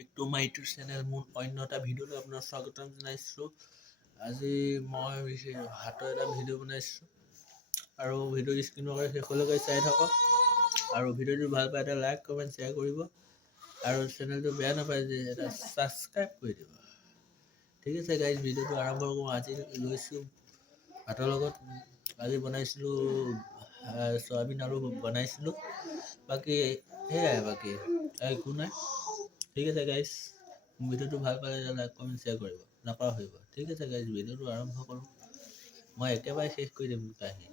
Back to my YouTube channel. মোৰ অন্য এটা ভিডিঅ'লৈ আপোনাৰ স্বাগতম জনাইছোঁ। আজি মই হাতৰ এটা ভিডিঅ' বনাইছোঁ আৰু ভিডিঅ'টো স্ক্ৰীনৰ পৰা শেষলৈকে চাই থাকক আৰু ভিডিঅ'টো ভাল পায় এটা লাইক কমেণ্ট শ্বেয়াৰ কৰিব আৰু চেনেলটো বেয়া নাপায় যে এটা ছাবস্ক্ৰাইব কৰি দিব। ঠিক আছে গাইজ, ভিডিঅ'টো আৰম্ভ কৰোঁ। আজি লৈছোঁ ভাতৰ লগত, আজি বনাইছিলোঁ চয়াবিন আলু বনাইছিলোঁ। বাকী সেয়াই, বাকী একো নাই। ঠিক আছে গাইজ, ভিডিঅ'টো ভাল পালে লাইক কমেণ্ট শ্বেয়াৰ কৰিব, নাপাহৰিব। ঠিক আছে গাইজ, ভিডিঅ'টো আৰম্ভ কৰোঁ। মই একেবাৰে শেষ কৰি দিম কাহিনী।